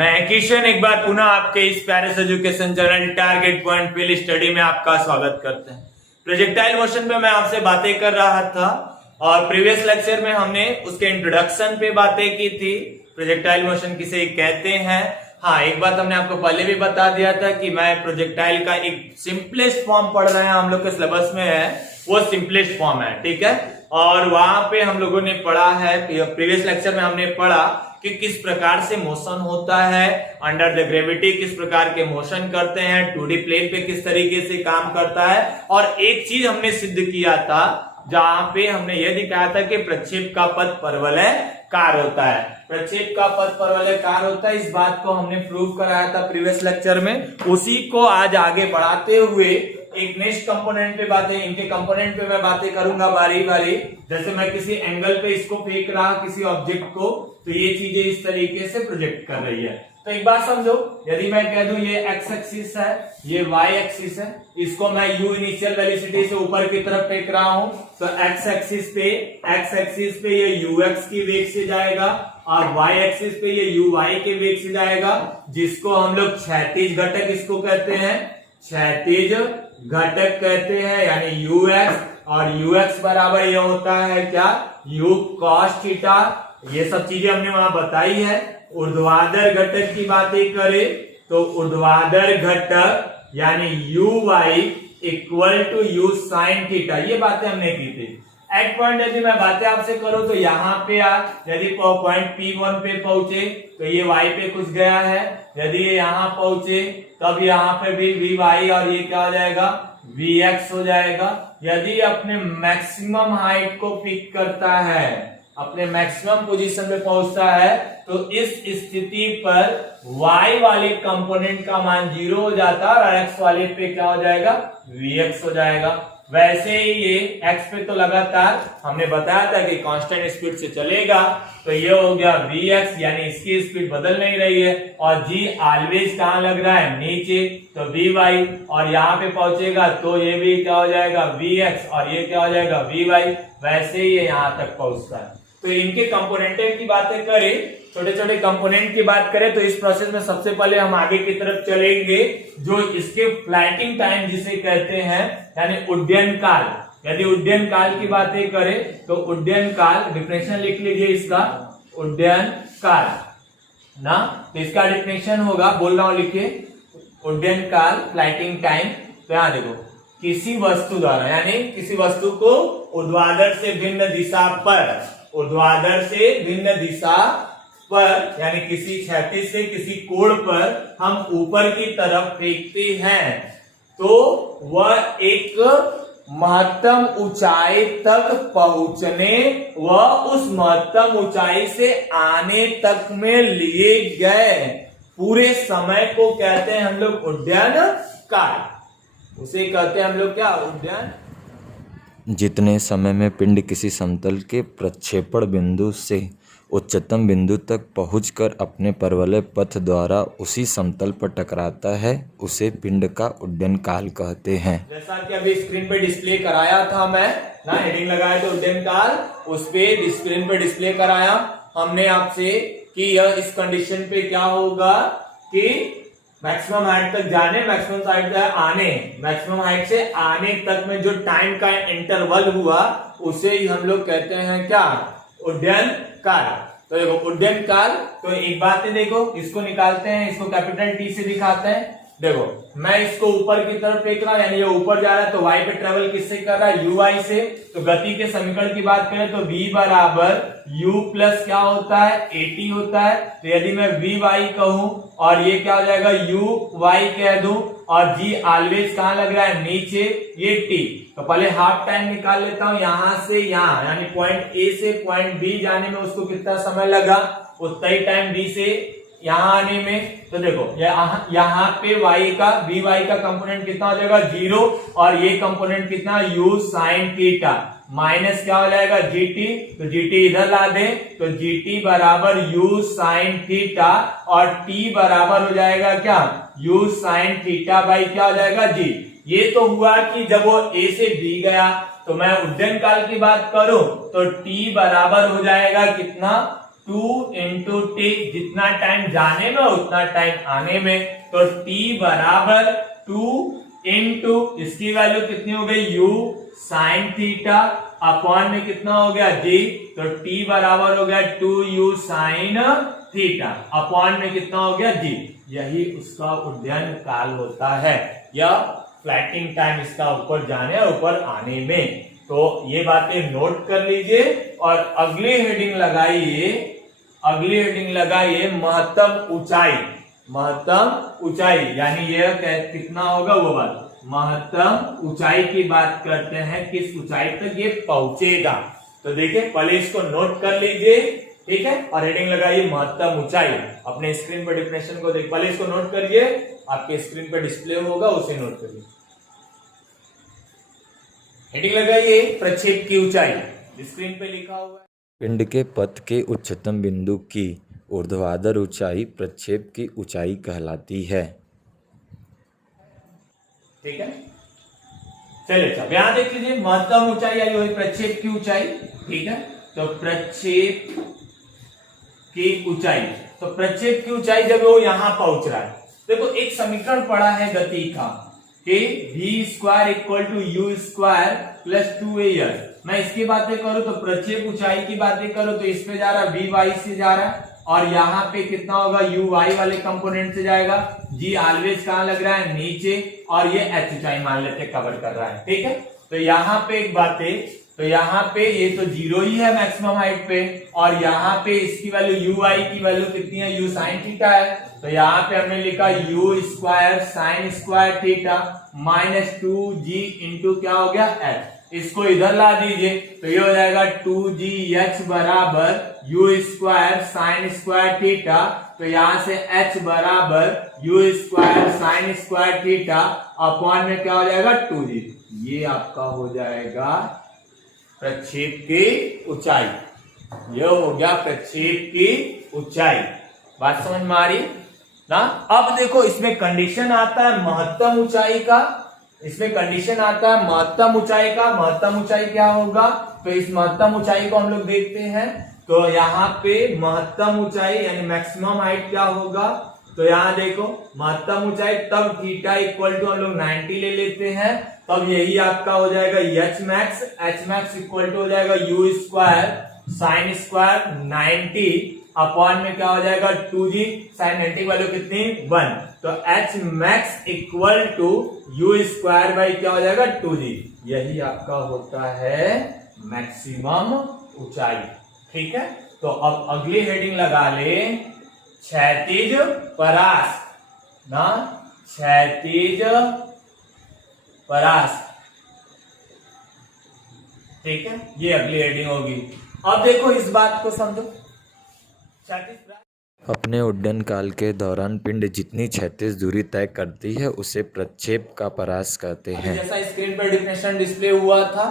मैं किशन एक बार पुनः आपके इस Paris education channel target point field study में आपका स्वागत करते हैं। प्रोजेक्टाइल मोशन पे मैं आपसे बातें कर रहा था और प्रीवियस लेक्चर में हमने उसके इंट्रोडक्शन पे बातें की थी। प्रोजेक्टाइल मोशन किसे कहते हैं। हाँ, एक बात हमने आपको पहले भी बता दिया था कि मैं प्रोजेक्टाइल का एक सिंपलेस्ट फॉर्म पढ़ रहे हैं, हम लोग के सिलेबस में है वो सिंपलेस्ट फॉर्म है, ठीक है। और वहां पे हम लोगों ने पढ़ा है, प्रीवियस लेक्चर में हमने पढ़ा कि किस प्रकार से मोशन होता है अंडर द ग्रेविटी, किस प्रकार के मोशन करते हैं, 2D प्लेन पे किस तरीके से काम करता है। और एक चीज हमने सिद्ध किया था जहां पे हमने यह दिखाया था कि प्रक्षेप का पथ परवलयकार होता है। प्रक्षेप का पथ परवलयकार होता है, इस बात को हमने प्रूव कराया था प्रीवियस लेक्चर में। उसी को आज आगे बढ़ाते हुए एक नेक्स्ट कंपोनेंट पे बातें, इनके कंपोनेंट पे मैं बातें करूंगा बारी बारी। जैसे मैं किसी एंगल पे इसको फेंक रहा किसी ऑब्जेक्ट को, तो ये चीजें इस तरीके से प्रोजेक्ट कर रही है। तो एक बात समझो, यदि मैं कह दूं ये एक्स एक्सिस है, ये वाई एक्सिस है, इसको मैं यू इनिशियल वेलोसिटी से ऊपर की तरफ फेंक रहा हूं, तो एक्स एक्सिस पे ये यू एक्स की वेग से जाएगा और वाई एक्सिस पे ये यू वाई के वेग से जाएगा, जिसको हम लोग क्षैतिज घटक इसको कहते हैं, क्षैतिज घटक कहते हैं, यानी यू एक्स। और यू एक्स बराबर ये होता है क्या, यू कॉस थीटा। ये सब चीजें हमने वहां बताई है। ऊर्ध्वाधर घटक की बातें करें तो ऊर्ध्वाधर घटक यानी u y equal to u sine theta, ये बातें हमने की थी। एट पॉइंट यदि मैं बातें आपसे करूं तो यहाँ पे यदि पॉइंट P1 पे पहुंचे तो ये y पे कुछ गया है, यदि ये यहाँ पहुंचे तब यहाँ पे भी Vy और ये क्या हो जाएगा, Vx हो जाएगा। यदि अपने मैक्सिमम हाइट को पिक करता है, अपने मैक्सिमम पोजीशन पे पहुंचता है, तो इस स्थिति पर y वाले कंपोनेंट का मान 0 हो जाता है और x वाले पे क्या हो जाएगा, Vx हो जाएगा। वैसे ही ये x पे तो लगातार हमने बताया था कि कांस्टेंट स्पीड से चलेगा, तो ये हो गया Vx, यानी इसकी स्पीड बदल नहीं रही है। और g ऑलवेज कहां लग रहा है, नीचे, तो Vy, और यहाँ पे पहुंचेगा तो ये भी क्या हो जाएगा, Vx, और ये क्या हो जाएगा, Vy। वैसे ही ये यहाँ तक पहुंचता है। तो इनके कंपोनेंट की बातें करें, छोटे छोटे कंपोनेंट की बात करें, तो इस प्रोसेस में सबसे पहले हम आगे की तरफ चलेंगे जो इसके फ्लाइटिंग टाइम जिसे कहते हैं, यानी उड्डयन काल। यदि उड्डयन काल की बातें करें तो उड्डयन काल, डिफिनेशन लिख लीजिए इसका, उड्डयन काल ना, तो इसका डिफिनेशन होगा, बोल रहा हूं लिखिए, उड्डयन काल फ्लाइटिंग टाइम। तो यहां देखो, किसी वस्तु द्वारा, यानी किसी वस्तु को ऊर्ध्वाधर से भिन्न दिशा पर, ऊर्ध्वाधर से भिन्न दिशा पर, यानी किसी क्षैतिज से किसी कोण पर हम ऊपर की तरफ फेंकते हैं, तो वह एक महत्तम ऊंचाई तक पहुंचने व उस महत्तम ऊंचाई से आने तक में लिए गए पूरे समय को कहते हैं हम लोग उड्डयन काल। उसे कहते हैं हम लोग क्या, उड्डयन। जितने समय में पिंड किसी समतल के प्रक्षेपण बिंदु से उच्चतम बिंदु तक पहुंचकर अपने परवलय पथ द्वारा उसी समतल पर टकराता है, उसे पिंड का उड्डयन काल कहते हैं। जैसा कि अभी स्क्रीन पे डिस्प्ले कराया था मैं ना, हेडिंग लगाया तो उड्डयन काल, उस पे स्क्रीन पे डिस्प्ले कराया हमने आपसे कि यह इस कंडीशन पे क्या होगा कि मैक्सिमम हाइट तक जाने, मैक्सिमम हाइट तक आने, मैक्सिमम हाइट से आने तक में जो टाइम का इंटरवल हुआ उसे ही हम लोग कहते हैं क्या, उड्डयन काल। तो देखो उड्डयन काल, तो एक बात है, देखो इसको निकालते हैं, इसको कैपिटल T से दिखाते हैं। देखो मैं इसको ऊपर की तरफ फेंक रहा हूं, यानी ये ऊपर जा रहा है, तो y पे ट्रेवल किससे कर रहा है, uy से। तो गति के समीकरण की बात करें तो v बराबर u प्लस क्या होता है, at होता है। तो यदि मैं vy कहूं और ये क्या हो जाएगा, uy कह दूं, और g ऑलवेज कहां लग रहा है, नीचे, ये t। तो पहले हाफ टाइम निकाल लेता हूं, यहां से यहां, यानी पॉइंट A से पॉइंट B जाने में उसको कितना समय लगा, उतना ही टाइम B से यहां आने में। तो देखो यहाँ पे Vy का कंपोनेंट कितना हो जाएगा, 0, और ये कंपोनेंट कितना, u साइन थीटा, माइनस क्या हो जाएगा, gt। तो gt इधर ला दे, तो gt बराबर u साइन थीटा, और t बराबर हो जाएगा क्या, u साइन थीटा बाई क्या हो जाएगा, g। ये तो हुआ कि जब वो A से B गया। तो मैं उड्डयन काल की बात करूं तो t बराबर हो जाएगा कितना, 2 इंटू टी, जितना टाइम जाने में उतना टाइम आने में, तो टी बराबर 2 इंटू इसकी वैल्यू कितनी हो गई u साइन थीटा अपॉन में कितना हो गया g, तो t बराबर हो गया 2u साइन थीटा अपॉन में कितना हो गया g। यही उसका उड्डयन काल होता है, या फ्लैटिंग टाइम इसका ऊपर जाने और ऊपर आने में। तो ये बातें नोट कर लीजिए और अगली हेडिंग लगाइए महत्तम ऊंचाई। महत्तम ऊंचाई यानी ये कितना होगा वो बात, महत्तम ऊंचाई की बात करते हैं, किस ऊंचाई तक ये पहुंचेगा। तो देखिए पहले इसको नोट कर लीजिए, ठीक है, और हेडिंग लगाइए महत्तम ऊंचाई। अपने स्क्रीन पर डिफिनेशन को देख, पहले इसको नोट करिए, आपके स्क्रीन पर डिस्प्ले होगा उसे नोट करिए। हेडिंग लगाइए प्रक्षेप की ऊंचाई, स्क्रीन पे लिखा हुआ है। पिंड के पथ के उच्चतम बिंदु की ऊर्ध्वाधर ऊंचाई प्रक्षेप की ऊंचाई कहलाती है। ठीक है, चलिए अब यहां देख लीजिए महत्तम ऊंचाई आई हुई प्रक्षेप की ऊंचाई। ठीक है, तो प्रक्षेप की ऊंचाई, तो प्रक्षेप की ऊंचाई जब वो यहां पहुंच रहा है, देखो एक समीकरण पड़ा है गति का कि v square equal to u square plus 2as। मैं इसकी बातें करूं तो प्रक्षेप ऊंचाई की बातें करूं तो इस पे जा रहा है v y से जा रहा है, और यहाँ पे कितना होगा u y वाले कंपोनेंट से जाएगा। g ऑलवेज कहां लग रहा है, नीचे, और ये h ऊंचाई मान लेते कवर कर रहा है। ठीक है, तो यहाँ पे एक बात है, तो यहाँ पे ये तो 0 ही है मैक्सिमम हाइट पे, और यहाँ पे इसकी वैल्यू u y की वैल्यू कितनी है, u साइन थीटा है। तो यहाँ पे हमने लिखा u square sine square theta minus 2g into क्या हो गया h। इसको इधर ला दीजिए तो ये हो जाएगा 2gh बराबर u square sine square theta. तो यहां से h बराबर u square sine square theta upon में क्या हो जाएगा 2g। ये आपका हो जाएगा प्रक्षेप की ऊंचाई। ये हो गया प्रक्षेप की ऊंचाई। बात समझ में आ रही ना। अब देखो इसमें कंडीशन आता है महत्तम ऊंचाई का, इसमें कंडीशन आता है महत्तम ऊंचाई का। महत्तम ऊंचाई क्या होगा, तो इस महत्तम ऊंचाई को हम लोग देखते हैं। तो यहाँ पे महत्तम ऊंचाई यानी मैक्सिमम हाइट क्या होगा, तो यहाँ देखो महत्तम ऊंचाई तब थीटा इक्वल टू हम लोग 90 ले लेते हैं, तब यही आपका हो जाएगा H max. H max equal to हो जाएगा u square sine square 90 upon में क्या हो जाएगा 2g। साइन 90 वैल्यू कितनी 1, तो H max equal to u square by क्या हो जाएगा 2g। यही आपका होता है मैक्सिमम ऊंचाई। ठीक है, तो अब अगली हेडिंग लगा ले क्षैतिज परास ना, क्षैतिज परास। ठीक है, ये अगली हेडिंग होगी। अब देखो इस बात को समझो, क्षैतिज परास अपने उड्डयन काल के दौरान पिंड जितनी क्षैतिज दूरी तय करती है उसे प्रक्षेप का परास कहते हैं। जैसा स्क्रीन पर डिफिनेशन डिस्प्ले हुआ था,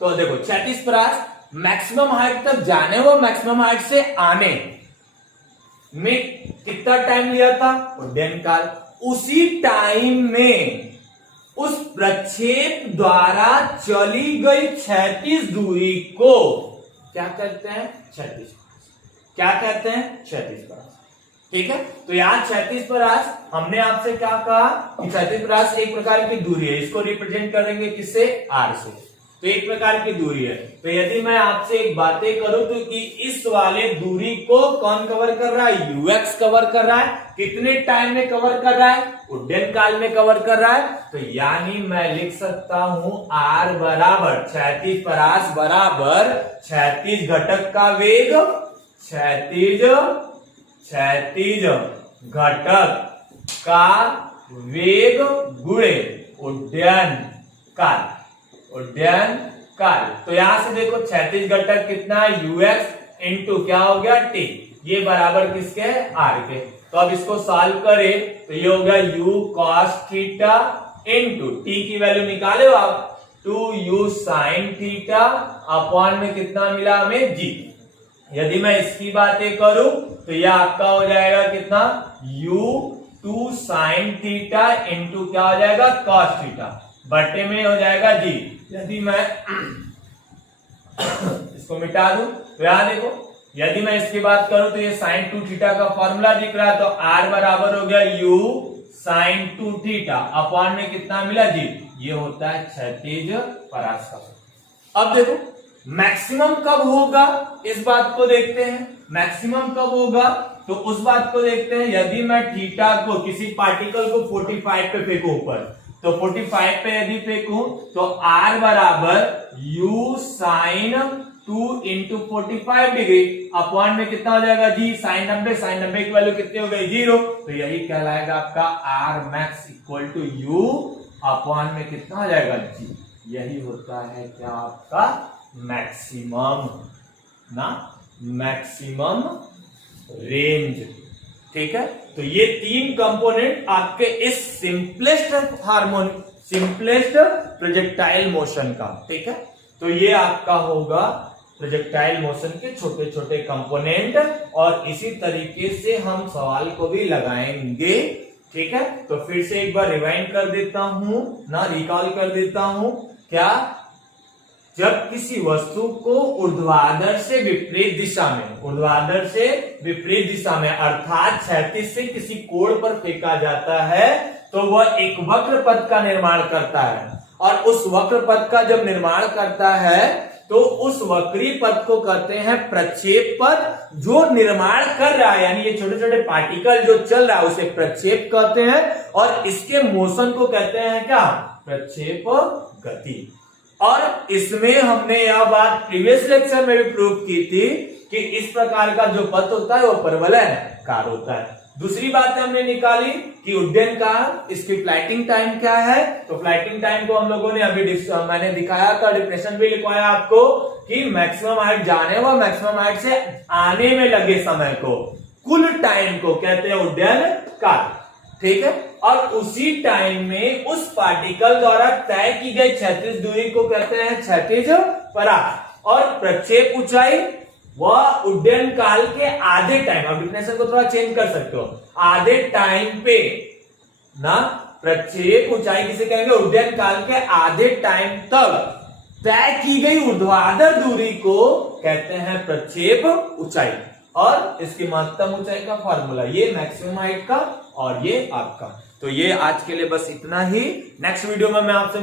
तो देखो क्षैतिज परास मैक्सिमम हाइट तक जाने व मैक्सिमम हाइट से आने में कितना टाइम लिया था, उड्डयन काल। उसी टाइम में उस प्रक्षेप द्वारा चली गई क्षैतिज दूरी को क्या कहते हैं, क्षैतिज परास। क्या कहते हैं, क्षैतिज परास। ठीक है, तो यहाँ क्षैतिज परास हमने आपसे क्या कहा कि क्षैतिज परास एक प्रकार की दूरी है, इसको रिप्रेजेंट करेंगे किससे, आर से। तो एक प्रकार की दूरी है। तो यदि मैं आपसे एक बातें करूं तो कि इस वाले दूरी को कौन कवर कर रहा है, यूएक्स कवर कर रहा है। कितने टाइम में कवर कर रहा है, उड्डयन काल में कवर कर रहा है। तो यानी मैं लिख सकता हूं आर बराबर क्षैतिज परास बराबर क्षैतिज घटक का वेग, क्षैतिज घटक का वेग गुणे उड्डयन काल। उड्डयन काल, तो यहां से देखो क्षैतिज घटक कितना है, यूएक्स इंटू क्या हो गया टी, ये बराबर किसके, आर के। तो अब इसको सॉल्व करें तो ये हो गया you cos theta into T की वैल्यू निकाले हो आप 2u साइन थीटा अपॉन में कितना मिला हमें जी। यदि मैं इसकी बातें करूं तो यह आपका हो जाएगा कितना, u2 साइन थीटा इंटू क्या हो जाएगा कॉस थीटा बटे में हो जाएगा जी। यदि मैं इसको मिटा दूं तो यहां देखो यदि मैं इसकी बात करूं तो ये साइन 2 थीटा का फॉर्मूला दिख रहा है, तो r बराबर हो गया u साइन 2 थीटा अपॉन में कितना मिला जी, ये होता है क्षैतिज परास का। अब देखो मैक्सिमम कब होगा, इस बात को देखते हैं। मैक्सिमम कब होगा तो उस बात को देखते हैं। यदि मैं थीटा को, किसी पार्टिकल को 45 पे फेंकूं ऊपर, तो 45 पे यदि फेंकूं तो r बराबर u sine 2 into 45 degree upon में कितना हो जाएगा जी, साइन 90। साइन 90 की वैल्यू कितनी हो गई, 0। तो यही कहलाएगा आपका r max equal to u upon में कितना हो जाएगा जी, यही होता है क्या आपका मैक्सिमम ना, मैक्सिमम रेंज। ठीक है, तो ये 3 कंपोनेंट आपके इस सिंपलेस्ट प्रोजेक्टाइल मोशन का। ठीक है, तो ये आपका होगा प्रोजेक्टाइल मोशन के छोटे छोटे कंपोनेंट, और इसी तरीके से हम सवाल को भी लगाएंगे। ठीक है, तो फिर से एक बार रिवाइंड कर देता हूं ना, रिकॉल कर देता हूं। क्या, जब किसी वस्तु को ऊर्ध्वाधर से विपरीत दिशा में, ऊर्ध्वाधर से विपरीत दिशा में अर्थात क्षैतिज से किसी कोण पर फेंका जाता है, तो वह एक वक्र पथ का निर्माण करता है। और उस वक्र पथ का जब निर्माण करता है तो उस वक्री पथ को कहते हैं प्रक्षेप पथ। जो निर्माण कर रहा है, यानी ये छोटे छोटे पार्टिकल जो चल रहा है, उसे प्रक्षेप कहते हैं, और इसके मोशन को कहते हैं क्या, प्रक्षेप गति। और इसमें हमने यह बात प्रीवियस लेक्चर में भी प्रूव की थी कि इस प्रकार का जो पथ होता है वो परवलयकार होता है। दूसरी बात हमने निकाली कि उड्डयन काल, इसकी फ्लाइटिंग टाइम क्या है, तो फ्लाइटिंग टाइम को हम लोगों ने अभी मैंने दिखाया था, डिफरेंशियल भी लिखवाया आपको कि मैक्सिमम हाइट जाने व मैक्सिमम हाइट से आने में लगे समय को, कुल टाइम को कहते हैं उड्डयन काल। ठीक है, और उसी टाइम में उस पार्टिकल द्वारा तय की गई क्षैतिज दूरी को कहते हैं क्षैतिज परास, और प्रक्षेप ऊंचाई वह उड्डयन काल के आधे टाइम, अब डिफिनेशन को थोड़ा चेंज कर सकते हो, आधे टाइम पे ना, प्रक्षेप ऊंचाई किसे कहेंगे, उड्डयन काल के आधे टाइम तक तय की गई ऊर्ध्वाधर दूरी को कहते हैं प्रक्षेप ऊंचाई। और इसकी महत्तम ऊंचाई का फॉर्मूला, ये मैक्सिमम हाइट का और ये आपका। तो ये आज के लिए बस इतना ही। नेक्स्ट वीडियो में मैं आपसे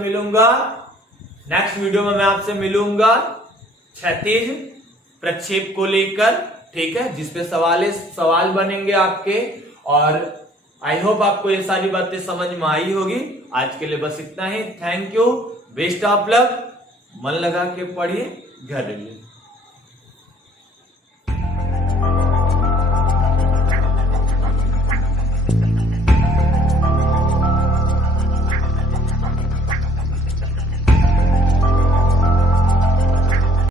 मिलूंगा क्षैतिज प्रक्षेप को लेकर। ठीक है, जिसपे सवाल बनेंगे आपके, और आई होप आपको ये सारी बातें समझ में आई होगी। आज के लिए बस इतना ही। Thank you, best of luck, मन लगा के पढ़िए, घर रहिए।